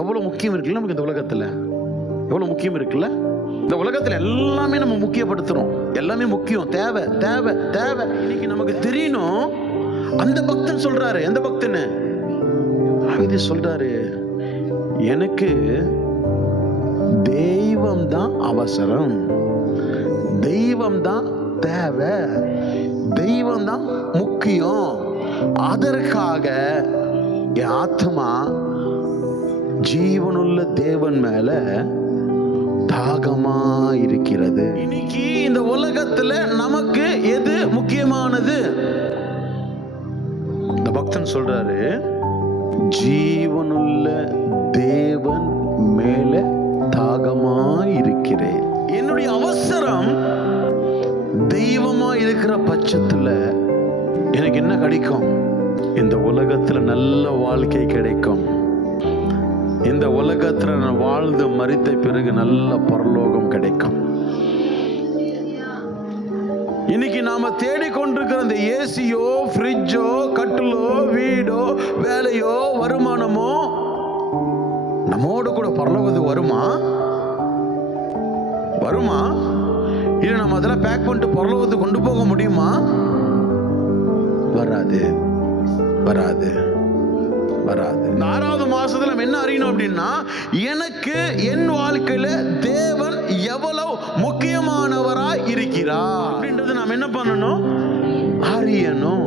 எவ்வளவு முக்கியம் இருக்குல்ல நமக்கு இந்த உலகத்துல, எவ்வளவு முக்கியம் இருக்குல்ல. இந்த உலகத்துல எல்லாமே நம்ம முக்கியப்படுத்துறோம், எல்லாமே முக்கியம், தேவை தேவை தேவை. இன்னைக்கு நமக்கு தெரியணும். அந்த பக்தன் சொல்றாரு, எந்த பக்தன்னு தாவீது சொல்றாரு, எனக்கு தெய்வம் தான் அவசரம், தெய்வம் தான் தேவை, தெய்வம் தான் முக்கியம். அதற்காக என் ஆத்மா ஜீவனுள்ள தேவன் மேல தாகமா இருக்கிறது. இன்னைக்கு இந்த உலகத்துல நமக்கு எது முக்கியமானது? இந்த பக்தன் சொல்றாரு, ஜீவனுள்ள தேவன் மேல தாகமா இருக்கிறேன். என்னுடைய அவசரம் தெய்வமா இருக்கிற பட்சத்துல எனக்கு என்ன கிடைக்கும்? இந்த உலகத்துல நல்ல வாழ்க்கை கிடைக்கும். இந்த உலகத்துல நான் வாழ்ந்து மரித்த பிறகு நல்ல பரலோகம் கிடைக்கும். இன்னைக்கு நாம தேடிக்கொண்டிருக்கிற இந்த ஏசியோ, ஃப்ரிட்ஜோ, கட்டிலோ, வீடோ, வேலையோ, வருமானமோ நம்மோடு கூட பரலோகத்துக்கு வருமா? வருமா? இல்லை நம்ம அதெல்லாம் பேக் பண்ணிட்டு பரலோகத்துக்கு கொண்டு போக முடியுமா? வராது, வராது, வராது. இந்த 6வது மாசத்துல நம்ம என்ன அறியணும் அப்படின்னா, எனக்கு என் வாழ்க்கையில தேவன் எவ்வளவு முக்கியமானவராய் இருக்கிறார் அப்படின்றது நாம் என்ன பண்ணணும்? அறியணும்.